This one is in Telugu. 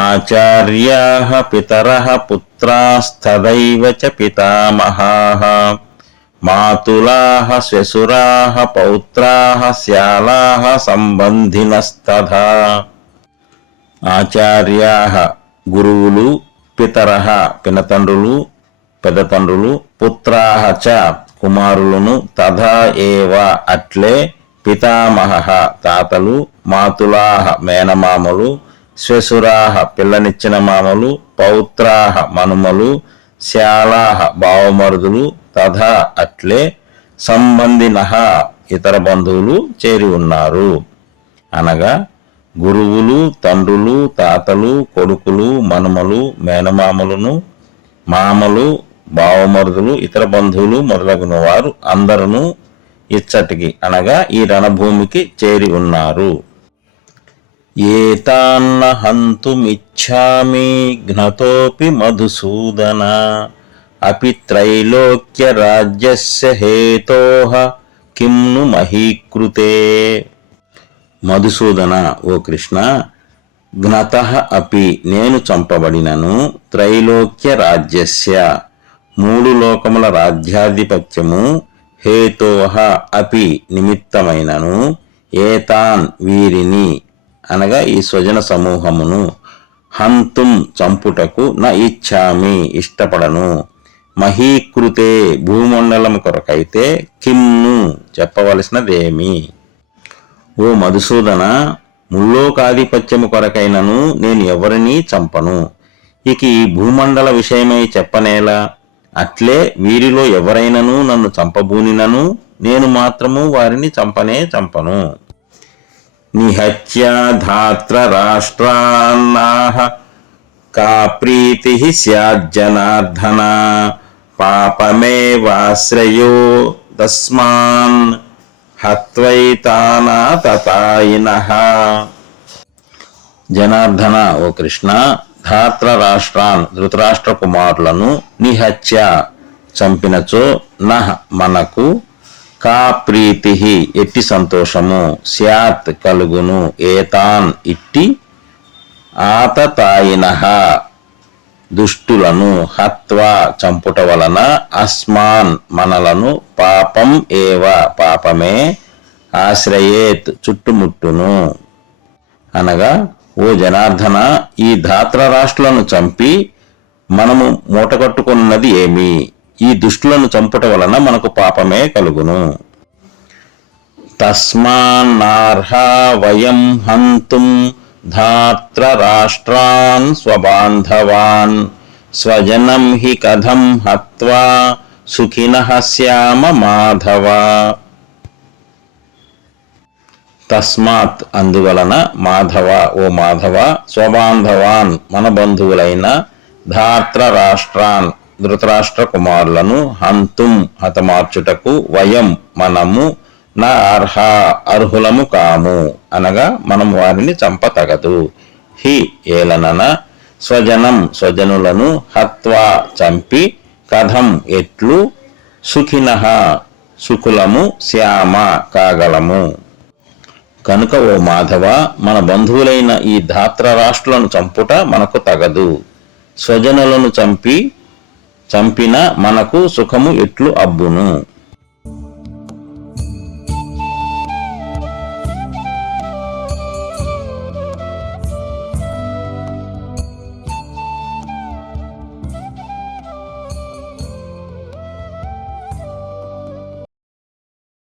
ఆచార్యాః పితరః పుత్రాస్తథైవ చ పితామహాః మాతులాః శ్వశురాః పౌత్రాః శ్యాలాః సంబంధినస్తథా. ఆచార్యాః గురువులు, పితరః పినతండ్రులు పెద్దతండ్రులు, పుత్రాః చ కుమారులను, తథా ఏవ అట్లే, పితామహః తాతలు, మాతులాః మేనమామలు, శ్వశురాః పిల్లనిచ్చిన మామలు, పౌత్రాః మనుమలు, శ్యాలాః బావమరుదులు, తథా అట్లే సంబంధినః ఇతర బంధువులు చేరి ఉన్నారు. అనగా గురువులు, తండ్రులు, తాతలు, కొడుకులు, మనుమలు, మేనమామలను, మామలు, బావమరుదులు, ఇతర బంధువులు మొదలగున వారు అందరూ ఇచ్చటికి అనగా ఈ రణభూమికి చేరి ఉన్నారు. ఏతాన్న హంతుమిచ్ఛామి ఘ్నతోపి మధుసూదన అపి త్రైలోక్య రాజ్యస్య హేతోః కిం ను మహీకృతే. మధుసూదన, ఓ కృష్ణ, ఘ్నతః అపి నేను చంపబడినను, త్రైలోక్య రాజ్యస్య మూడు లోకముల రాజ్యాధిపత్యము, హేతోః అపి నిమిత్తమైనను, ఏతాన్ వీరిని అనగా ఈ స్వజన సమూహమును, హంతుం చంపుటకు న ఇచ్ఛామి ఇష్టపడను, మహీకృతే భూమండలము కొరకైతే, కిమ్ను చెప్పవలసినదేమి. ఓ మధుసూదన, ముల్లోకాధిపత్యము కొరకైనను నేను ఎవరినీ చంపను, ఇక ఈ భూమండల విషయమై చెప్పనేలా. అట్లే వీరిలో ఎవరైనను నన్ను చంపబూనినను నేను మాత్రము వారిని చంపను. నిహత్య ధాత్ర రాష్ట్రాన్నాః కా ప్రీతి స్యాజ్జనార్దన పాపమేవాశ్రయో తస్మాన్ హత్వైతానా తతాయినః. జనార్దన, ఓ కృష్ణ, ధాత్ర రాష్ట్రాన్ ధృతరాష్ట్ర కుమారులను నిహత్య చంపినచో నః మనకు, కా ప్రీతి ఎట్టి సంతోషము, స్యాత్ కలుగును, ఏతాన్ ఇట్టి, ఆతతాయినః దుష్టులను, హత్వా చంపుట వలన, అస్మాన్ మనలను, పాపం ఏవ పాపమే, ఆశ్రయేత్ చుట్టుముట్టును. అనగా ఓ జనార్దన, ఈ ధాత్ర రాష్ట్రులను చంపి మనము మూటగట్టుకున్నది ఏమి? ఈ దుష్టులను చంపుట వలన మనకు పాపమే కలుగును. తస్మాన్నార్హా వయం హంతుం ధాత్ర రాష్ట్రాన్ స్వబాంధవాన్ స్వజనం హి కథం హత్వా సుఖినః స్యామ మాధవ. తస్మాత్ అందువలన, మాధవ, ఓ మాధవ, స్వబాంధవాన్ మన బంధువులైన, ధాత్ర రాష్ట్రాన్ ధృతరాష్ట్ర కుమారులను, హంతుం హతమార్చుటకు, వయం మనము, నా అర్హ అర్హులము కాము అనగా మనం వారిని చంపతగదు, హి ఏలనన, స్వజనం స్వజనులను, హత్వా చంపి, కథం ఎట్లు, సుఖినః సుఖులము, శ్యామ కాగలము. కనుక ఓ మాధవ, మన బంధువులైన ఈ ధాత్ర రాష్ట్రులను చంపుట మనకు తగదు. స్వజనులను చంపిన మనకు సుఖము ఎట్లు అబ్బును.